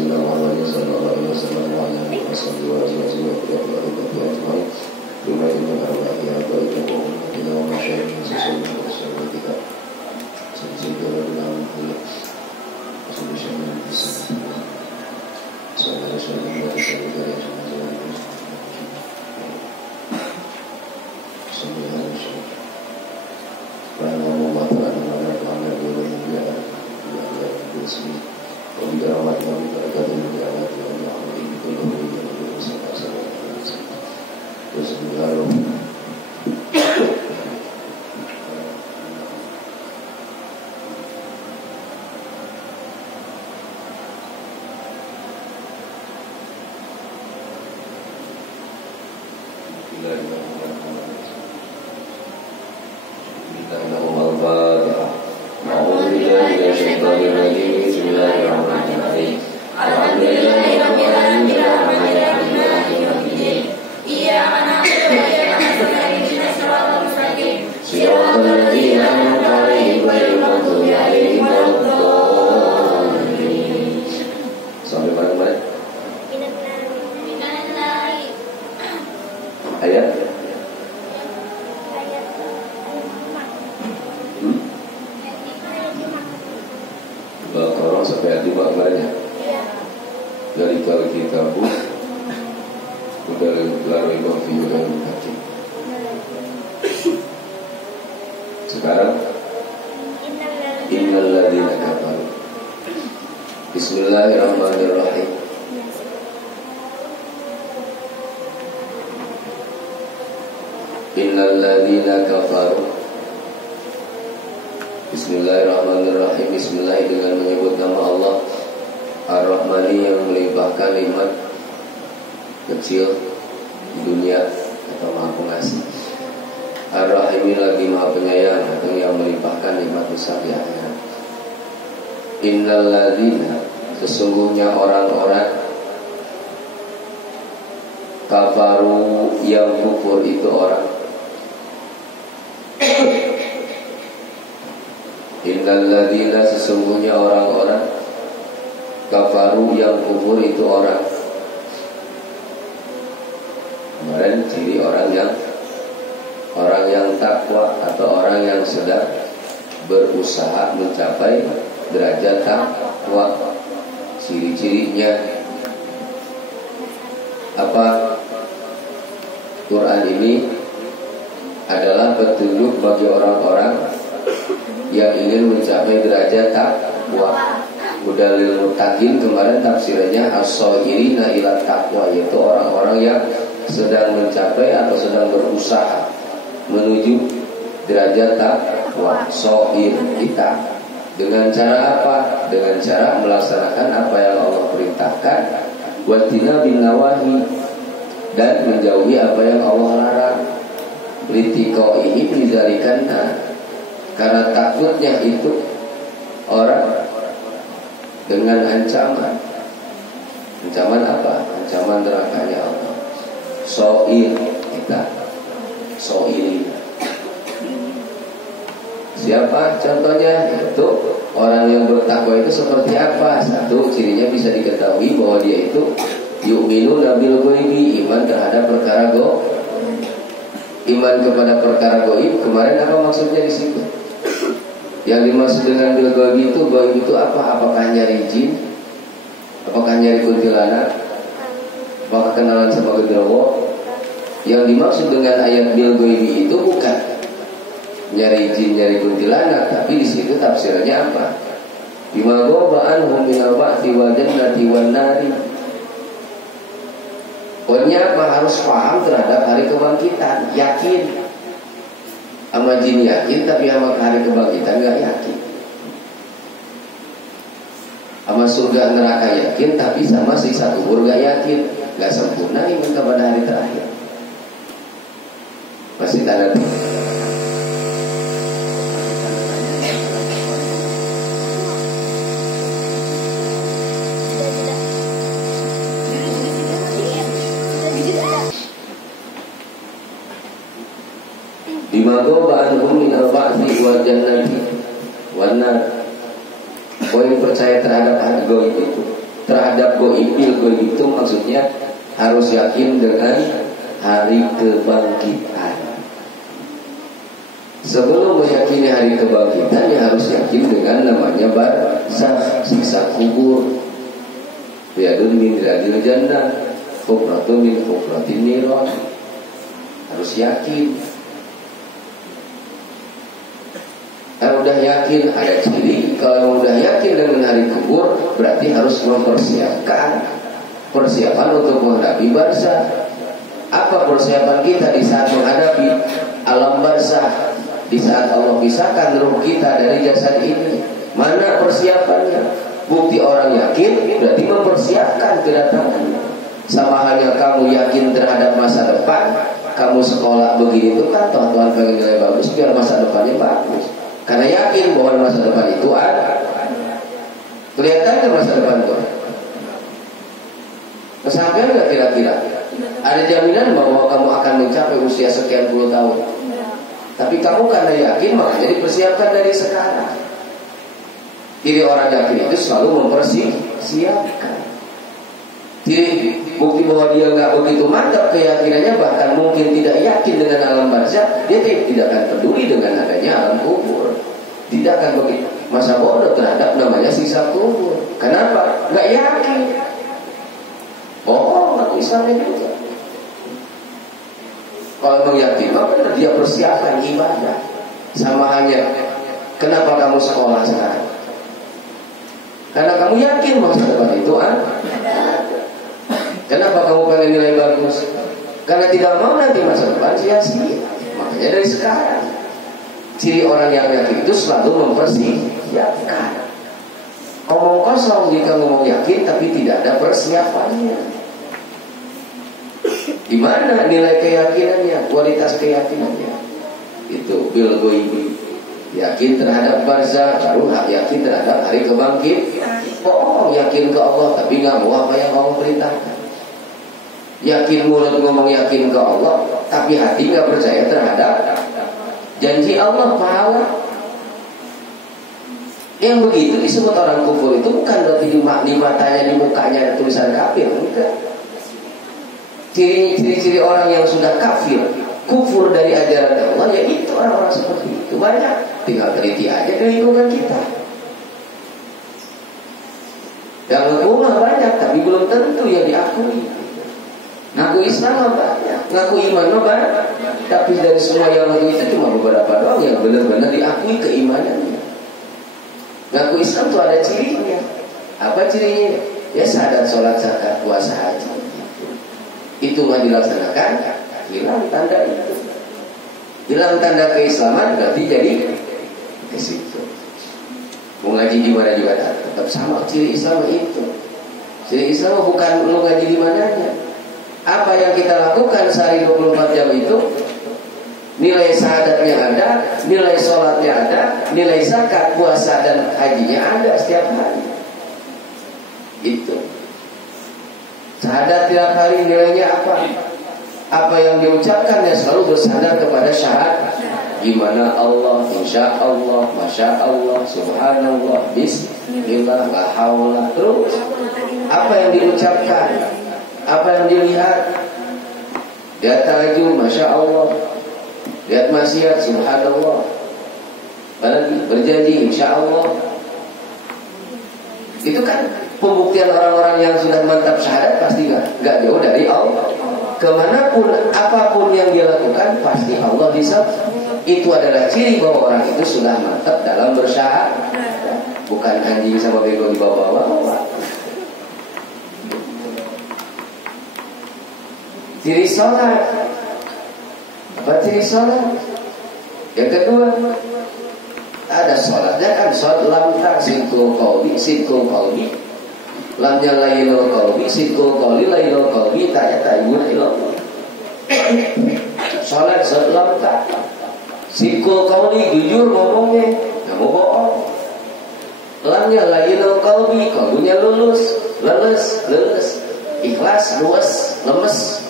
سيدنا محمد صلى الله عليه وسلم وعلى آله وصحبه وأزواجه وذريته أجمعين بما إن الأرواح آبائنا وأمهاتنا ومشايخنا سيدنا وسيدنا سيدنا ولنا محمد وصلى الله عليه وسلم صلى الله عليه وسلم صلى الله عليه وسلم رحمه الله تعالى ونفعنا بما باسمه وبرحمته وبركاته وبآياته ونعمته كله وبه وصلى الله عليه وسلم بسم الله الرحمن الرحيم Sesungguhnya orang-orang kafaru yang kufur itu orang. Innalladzina sesungguhnya orang-orang kafaru yang kufur itu orang. Kemarin ciri orang yang takwa atau orang yang sedang berusaha mencapai derajat takwa. Ciri-cirinya apa? Quran ini adalah petunjuk bagi orang-orang yang ingin mencapai derajat takwa. Hudalil muttaqin kemarin tafsirannya as-shairina ila taqwa, yaitu orang-orang yang sedang mencapai atau sedang berusaha menuju derajat takwa. Shair kita dengan cara apa? Dengan cara melaksanakan apa yang Allah perintahkan, watina bin nawahi, dan menjauhi apa yang Allah larang. Litiko ini didarikan karena takutnya itu orang dengan ancaman. Ancaman apa? Ancaman nerakanya Allah. So'ir kita, so'iri. Siapa contohnya? Itu orang yang bertakwa itu seperti apa? Satu, cirinya bisa diketahui bahwa dia itu yu'minu nabil ghaibi, iman terhadap perkara gaib. Iman kepada perkara gaib. Kemarin apa maksudnya di situ? Yang dimaksud dengan bil gaib itu apa? Apakah nyari jin? Apakah nyari kuntilanak? Apakah kenalan sama genderuwo? Yang dimaksud dengan ayat bil gaib itu bukan nyari jin, nyari kuntilanak, tapi di situ tafsirannya apa? Bima ghaba anhum minal ba'thi wal jannati wan nari. Pokoknya apa? Harus paham terhadap hari kebangkitan, yakin. Sama jin yakin, tapi sama hari kebangkitan gak yakin. Sama surga neraka yakin, tapi sama siksa kubur gak yakin. Gak sempurna iman kepada hari terakhir. Masih tanda. Bima ghaba anhum min al-ba'thi wal jannati wan nar. Poin percaya terhadap hari gaib itu terhadap goib itu maksudnya harus yakin dengan hari kebangkitan. Sebelum meyakini hari kebangkitan, ya harus yakin dengan namanya barzakh, siksa kubur. Riyadun min riyadil jannah, hufratun min hufratin niran. Harus yakin. Kalau udah yakin, ada ciri. Kalau udah yakin dengan hari kubur, berarti harus mempersiapkan persiapan untuk menghadapi barzakh. Apa persiapan kita di saat menghadapi alam barzakh, di saat Allah pisahkan ruh kita dari jasad ini? Mana persiapannya? Bukti orang yakin berarti mempersiapkan kedatangannya. Sama halnya kamu yakin terhadap masa depan. Kamu sekolah begini itu kan Tuhan pengen nilai bagus biar masa depannya bagus. Karena yakin bahwa masa depan itu ada. Kelihatan ke masa depan itu? Kesampaian nggak kira-kira? Ada jaminan bahwa kamu akan mencapai usia sekian puluh tahun. Tapi kamu karena yakin makanya dipersiapkan dari sekarang. Jadi orang yakin itu selalu mempersiapkan. Jadi bukti bahwa dia nggak begitu mantap keyakinannya, bahkan mungkin tidak yakin dengan alam barzakh, dia tidak akan peduli dengan adanya alam kubur. Tidak akan begitu masa bodoh terhadap namanya siksa kubur. Kenapa? Nggak yakin. Oh, aku Islamnya juga. Kalau menyakin, maka dia persiapan ibadah. Sama hanya, kenapa kamu sekolah sekarang? Karena kamu yakin masa depan itu ada. Kenapa kamu pengen nilai bagus? Karena tidak mau nanti masa depan sia-sia. Makanya dari sekarang. Ciri orang yang yakin itu selalu mempersiapkan. Omong kosong jika ngomong yakin tapi tidak ada persiapannya. Di mana nilai keyakinannya, kualitas keyakinannya? Itu bil ghaibi. Yakin terhadap barzakh, baru yakin terhadap hari kebangkitan. Oh, yakin ke Allah tapi nggak mau apa yang Allah perintahkan. Yakin mulut ngomong yakin ke Allah, tapi hati nggak percaya terhadap janji Allah pahala. Yang begitu disebut orang kufur itu bukan berarti di matanya, di mukanya ada tulisan kafir, enggak. Ciri-ciri orang yang sudah kafir, kufur dari ajaran Allah, ya itu orang-orang seperti itu banyak. Tinggal teliti aja di lingkungan kita. Yang rumah banyak, tapi belum tentu yang diakui. Ngaku Islam banyak, ngaku iman banyak, tapi dari semua yang ngaku itu cuma beberapa doang yang benar-benar diakui keimanannya. Ngaku Islam tuh ada cirinya. Apa cirinya? Ya sadar, sholat, zakat, puasa, haji. Itu nggak dilaksanakan, hilang tanda itu. Hilang tanda keislaman berarti jadi ke situ. Mau ngaji di mana juga tetap sama ciri Islam itu. Ciri Islam bukan lu ngaji di mananya. Apa yang kita lakukan sehari 24 jam itu, nilai syahadatnya ada, nilai sholatnya ada, nilai zakat, puasa dan hajinya ada setiap hari. Itu. Syahadat tiap hari nilainya apa? Apa yang diucapkan ya selalu bersandar kepada syahadat. Gimana Allah, insya Allah, masya Allah, subhanallah, bismillah, la haula. Terus apa yang diucapkan, apa yang dilihat, lihat tahajud, masya Allah, lihat maksiat, subhanallah, lagi berjanji, insya Allah. Itu kan pembuktian orang-orang yang sudah mantap syahadat pasti nggak jauh dari Allah. Kemanapun, apapun yang dia lakukan pasti Allah bisa. Itu adalah ciri bahwa orang itu sudah mantap dalam bersyahadat. Bukan anjing sama bego di bawah-bawah. Ciri sholat. Apa ciri sholat? Yang kedua, ada sholatnya kan sholat lam tak sidqul qawli, sidqul qawli. Lamnya lainul qalbi, sidqul qawli, lainul qalbi, ta'ibun ilallah. Salat lam tak sidqul qawli, jujur ngomongnya, nggak mau bohong. Lamnya lainul qalbi, qalbunya lulus, leles, ikhlas, luas, lemes.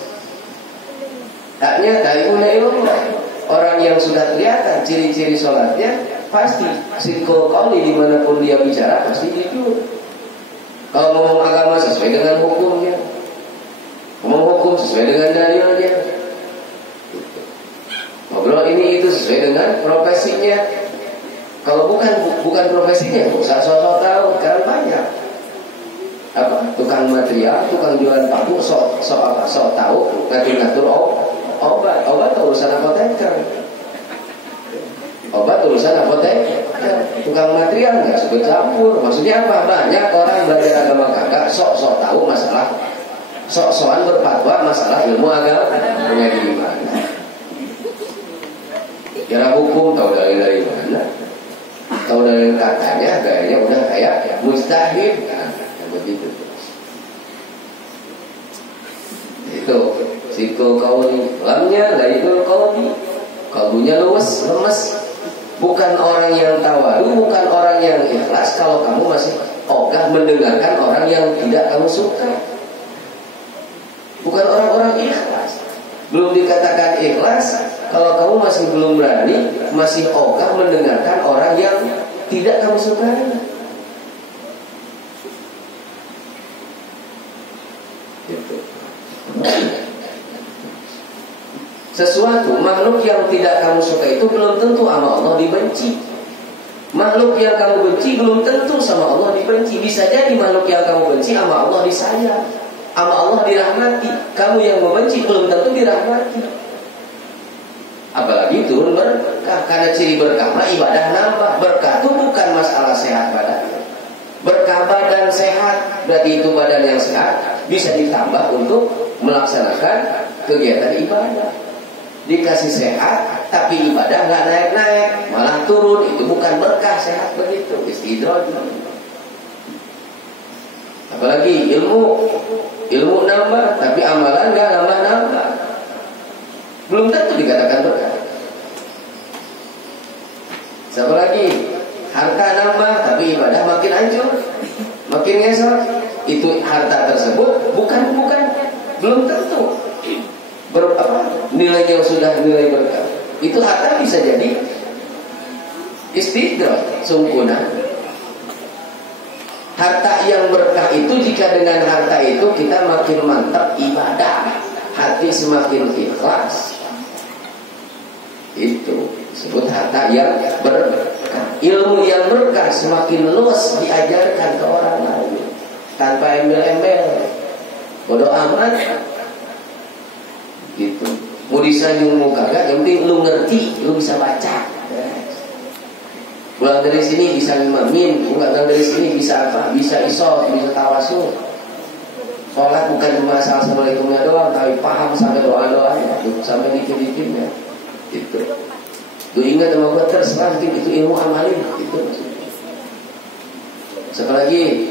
Taknya ta'ibun ilallah. Orang yang sudah kelihatan ciri-ciri sholatnya pasti sidqul qawli, dimanapun dia bicara pasti jujur. Kalau ngomong agama sesuai dengan hukumnya, ngomong hukum sesuai dengan dalilnya. Ngobrol ini itu sesuai dengan profesinya. Kalau bukan profesinya, usah sok tahu. Karena banyak tukang material, tukang jualan paku, sok tahu, ngatur obat urusan apoteker. Obat urusan apoteker, tukang material nggak sebut campur. Maksudnya apa? Banyak orang belajar agama kagak sok tahu masalah, sok-sokan berfatwa masalah ilmu agama punya gimana? Kira hukum tahu dari mana? Tahu dari katanya, gayanya udah kayak mustahil. Nah, begitu. Itu sikul kauli, lamnya dari itu kauli, kalbunya lemes. Bukan orang yang tawadu, bukan orang yang ikhlas. Kalau kamu masih ogah mendengarkan orang yang tidak kamu suka, bukan orang-orang ikhlas. Belum dikatakan ikhlas kalau kamu masih belum berani, masih ogah mendengarkan orang yang tidak kamu sukai. Gitu. Sesuatu makhluk yang tidak kamu suka itu belum tentu sama Allah dibenci. Makhluk yang kamu benci belum tentu sama Allah dibenci. Bisa jadi makhluk yang kamu benci sama Allah disayang, sama Allah dirahmati. Kamu yang membenci belum tentu dirahmati. Apalagi turun berkah. Karena ciri berkah mah ibadah nambah. Berkah itu bukan masalah sehat badan. Berkah badan sehat, berarti itu badan yang sehat bisa ditambah untuk melaksanakan kegiatan ibadah. Dikasih sehat tapi ibadah nggak naik-naik, malah turun, itu bukan berkah. Sehat begitu, istidroj. Apalagi ilmu nambah tapi amalan nggak nambah, belum tentu dikatakan berkah. Siapa lagi? Harta nambah tapi ibadah makin hancur, makin ngesot. Itu harta tersebut bukan belum tentu nilainya sudah nilai berkah. Itu harta bisa jadi istidraj, sempurna. Harta yang berkah itu jika dengan harta itu kita makin mantap ibadah, hati semakin ikhlas, itu disebut harta yang berkah. Ilmu yang berkah semakin luas diajarkan ke orang lain tanpa embel-embel, bodoh amat gitu. Mau disayung kagak, yang penting lu ngerti, lu bisa baca. Pulang dari sini bisa ngimamin, pulang dari sini bisa apa? Bisa isot, bisa tawasul. Sholat bukan cuma assalamualaikumnya doang, tapi paham sampai doa-doanya, sampai dikit-dikitnya. Itu. Lu ingat sama gua terserah, itu ilmu amalin, itu maksudnya. Sekali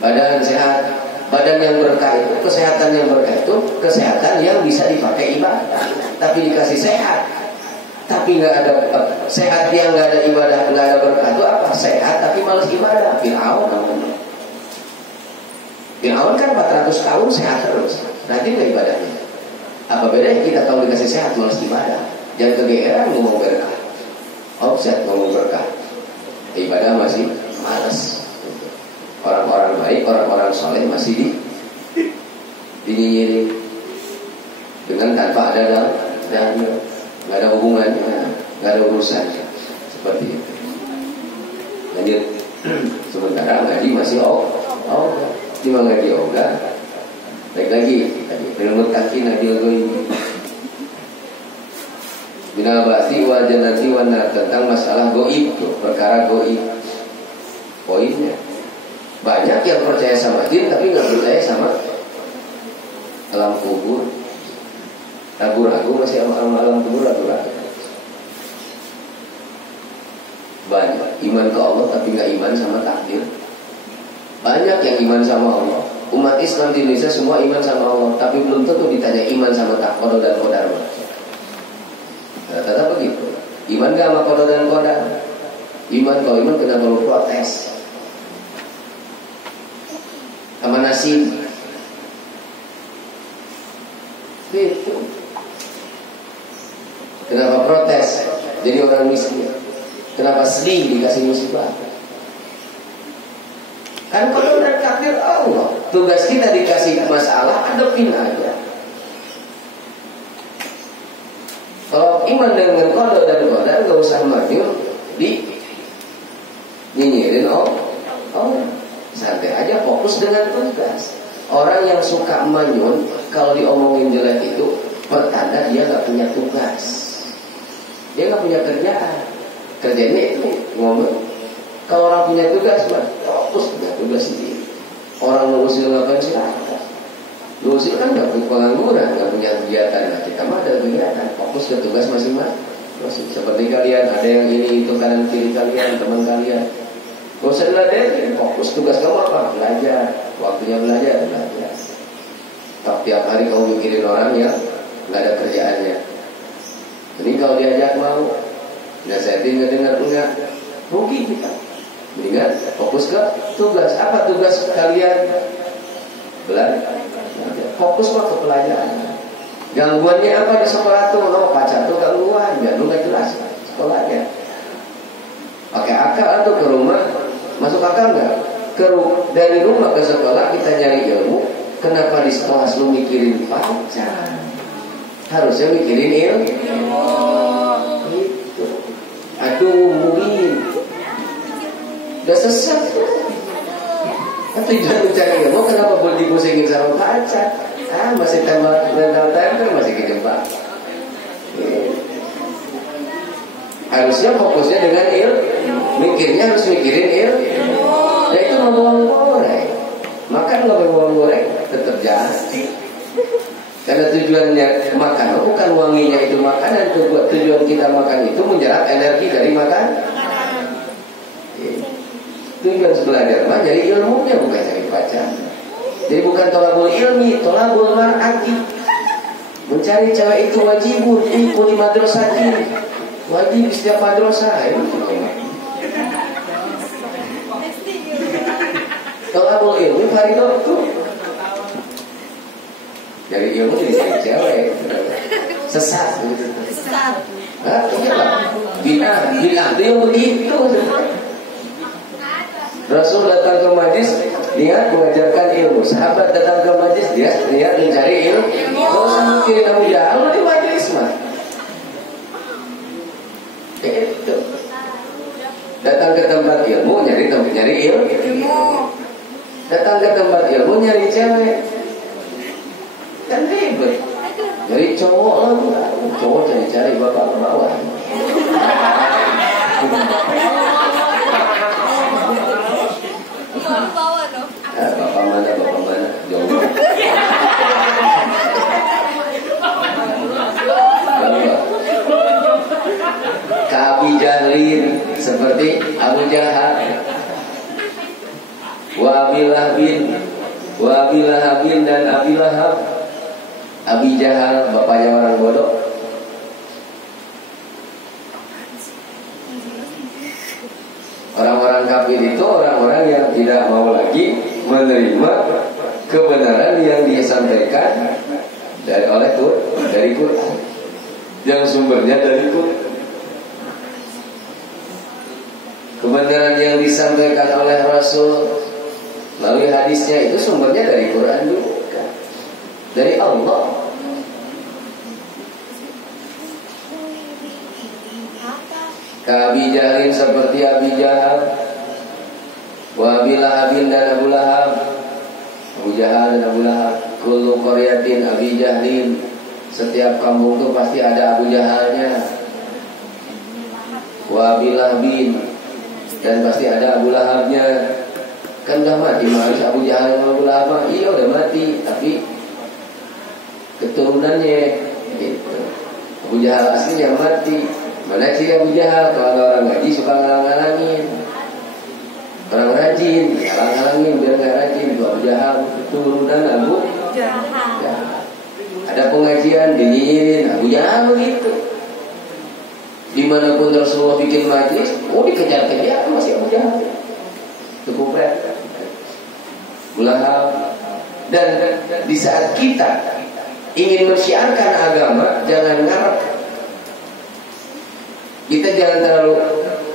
badan sehat. Badan yang berkah itu, kesehatan yang berkah itu kesehatan yang bisa dipakai ibadah. Tapi dikasih sehat, tapi nggak ada sehat yang nggak ada ibadah, nggak ada berkah itu apa? Sehat tapi malas ibadah. Fir'aun namanya. Fir'aun kan 400 tahun sehat terus, nanti nggak ibadahnya. Apa bedanya kita tahu dikasih sehat malas ibadah? Jangan kegeeran ngomong berkah, offset ngomong berkah, ibadah masih malas. Orang-orang baik, orang-orang soleh masih dinyinyiri dengan tanpa ada dalil, nggak ada hubungannya, nggak ada urusan seperti itu. Lanjut. Sementara ngaji masih cuma ngaji ogah. Baik lagi ilmu kaki ngaji ini. Minal ba'si wal jannati wan nar, tentang masalah goib tuh, perkara goib. Poinnya banyak yang percaya sama jin tapi nggak percaya sama alam kubur. Ragu-ragu masih sama alam kubur, ragu-ragu. Banyak iman ke Allah tapi nggak iman sama takdir. Banyak yang iman sama Allah. Umat Islam di Indonesia semua iman sama Allah, tapi belum tentu ditanya iman sama qada dan qadar. Rata-rata begitu. Iman gak sama qada dan qadar? Iman, kalau iman kena perlu protes sama nasib. Itu kenapa protes jadi orang miskin? Kenapa sedih dikasih musibah? Kan kalau udah takdir tugas kita dikasih masalah, hadapin aja. Kalau iman dengan qada dan qadar, gak usah manyun di nyinyirin santai aja, fokus dengan tugas. Orang yang suka manyun kalau diomongin jelek itu pertanda dia gak punya tugas, dia gak punya kerjaan. Kerjanya itu ngomong. Kalau orang punya tugas, fokus punya tugas sendiri. Orang ngurusin ngapain silakan. Ngurusin kan gak punya pengangguran, gak punya kegiatan. Nah, kita mah ada kegiatan, fokus ke tugas masing-masing. Seperti kalian, ada yang ini itu kanan kiri kalian, teman kalian. Gak usah diladenin, fokus tugas kamu apa? Belajar. Waktunya belajar. Tak tiap hari kamu mikirin orang yang gak ada kerjaannya. Jadi kalau diajak mau, nasihatin gak dengar enggak, rugi kita. Mendingan fokus ke tugas. Apa tugas kalian? Belajar. Fokus ke pelajaran. Gangguannya apa di sekolah tuh? Pacar tuh gangguan, ya lu gak jelas sekolahnya. Pakai akal atau ke rumah? Masuk akal nggak? Dari rumah ke sekolah kita nyari ilmu. Kenapa di sekolah selalu mikirin pacar? Harusnya mikirin ilmu. Gitu. Aduh, mungkin udah sesat. Tujuan mencari ilmu, kenapa boleh dipusingin sama pacar? Masih tembak mental tempel, masih kejebak. Harusnya fokusnya dengan ilmu. Mikirnya harus mikirin ilmu. Ya itu bawang goreng. Makan nggak bawang goreng tetap jadi. Karena tujuannya makan bukan wanginya itu makanan. Tujuan kita makan itu menyerap energi dari makan. Tujuan belajar mah jadi ilmunya, bukan cari pacar. Jadi bukan tolabul ilmi, tolabul mar'ati. Mencari cewek itu wajibun, kuli madrasatin. Wajib setiap madrasah. Tolabul ilmi faridah itu. Dari ilmu jadi cewek. Sesat gitu. Sesat. Iya. Bina itu yang begitu. Rasul datang ke majlis, niat mengajarkan ilmu. Sahabat datang ke majlis, dia niat mencari ilmu. Gak usah mikirin Abu Jahal di majlis mah. Itu. Datang ke tempat ilmu, nyari ilmu. Datang ke tempat ilmu, nyari cewek. Kan ribet. Nyari cowok lah, cowok cari bapak ke bawah. Bapak mana jauh. Ka'bi Jahlin seperti Abu Jahal, wa Abi Lahabin dan Abi Lahab. Abi Jahal bapaknya orang bodoh. Orang-orang kafir itu orang-orang yang tidak mau lagi menerima kebenaran yang disampaikan dari Quran, yang sumbernya dari Quran. Kebenaran yang disampaikan oleh Rasul melalui hadisnya itu sumbernya dari Quran juga, dari Allah. Ka'bi Jahlin seperti Abi Jahal, wa Abi Lahabin dan Abu Lahab. Abu Jahal dan Abu Lahab. Kullu qaryatin Abi Jahlin. Setiap kampung itu pasti ada Abu Jahalnya. Wa Abi Lahabin dan pasti ada Abu Lahabnya. Kan udah mati, harus Abu Jahal dan Abu Lahab. Iya udah mati, tapi keturunannya gitu. Abu Jahal aslinya mati. Mana sih Abu Jahal? Kalau ada orang ngaji suka ngalang-ngalangin. Orang rajin, ngalang-ngalangin biar nggak rajin. Itu Abu Jahal, keturunan Abu Jahal. Ada pengajian dinyinyirin Abu Jahal begitu. Dimanapun Rasulullah bikin majlis, dikejar-kejar masih Abu Jahal. Cukup berat. Lahab. Dan di saat kita ingin mensyiarkan agama, jangan ngarep. Kita jangan terlalu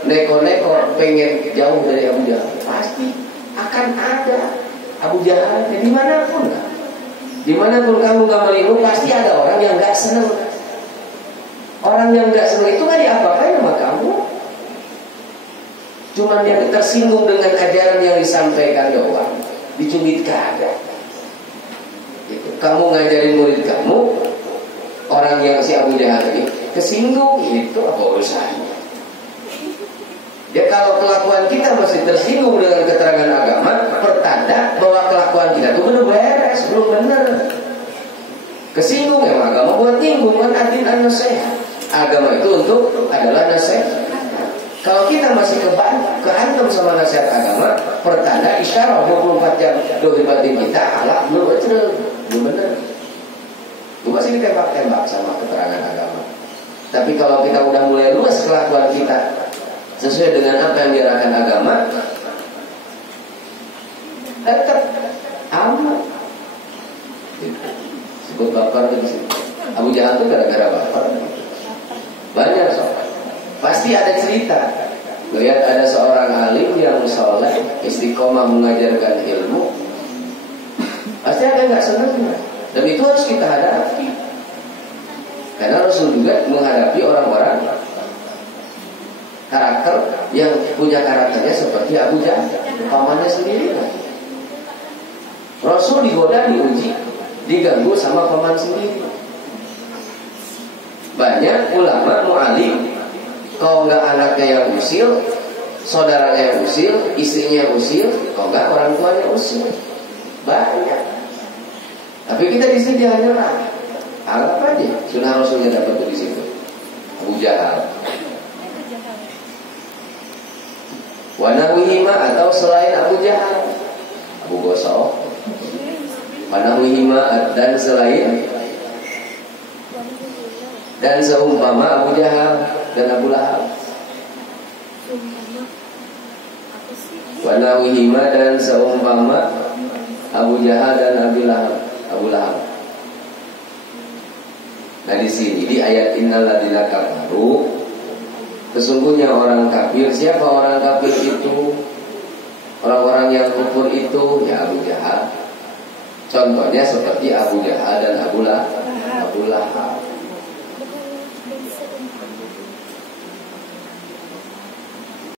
neko-neko pengen jauh dari Abu Jahal. Pasti akan ada Abu Jahal, dimanapun kamu gak melindungi, pasti ada orang yang gak senang. Orang yang gak senang itu gak diapa-apain sama kamu. Cuman yang tersinggung dengan ajaran yang disampaikan doang, dicubit kagak. Kamu ngajarin murid kamu, orang yang si Abu Jahal ini kesinggung, itu apa urusannya? Ya kalau kelakuan kita masih tersinggung dengan keterangan agama, pertanda bahwa kelakuan kita itu belum beres, belum benar. Kesinggung emang agama buat nyinggung, kan artinya nasihat. Agama itu untuk adalah nasihat. Kalau kita masih kehantam sama nasihat agama, pertanda isyarat 24 jam dohibatin kita, Allah belum benar. Itu masih ditembak-tembak sama keterangan agama. Tapi kalau kita udah mulai luas kelakuan kita sesuai dengan apa yang diarahkan agama, tetap aman. Sebut baper di sini. Abu Jahal itu gara-gara baper. Banyak soal. Pasti ada cerita. Lihat ada seorang alim yang soleh, istiqomah mengajarkan ilmu. Pasti ada nggak senangnya. Dan itu harus kita hadapi. Karena Rasul juga menghadapi orang-orang karakter yang punya karakternya seperti Abu Jahal, pamannya sendiri. Rasul digoda, diuji, diganggu sama paman sendiri. Banyak ulama mu'alim, kalau enggak anaknya yang usil, saudaranya yang usil, istrinya yang usil, kalau enggak orang tuanya usil. Banyak. Tapi kita di sini jangan nyerah. Anggap aja sunnah Rasulnya dapat di situ. Abu Jahal. Wanahwihima atau selain Abu Jahal, Abu Gosok. Wanahwihima dan selain dan seumpama Abu Jahal dan Abu Lahab. Wanahwihima dan seumpama Abu Jahal dan Abu Lahab. Nah di sini di ayat innal ladzina kafaru, sesungguhnya orang kafir. Siapa orang kafir itu? Orang-orang yang kufur itu ya Abu Jahal. Contohnya seperti Abu Jahal dan Abu Lahab.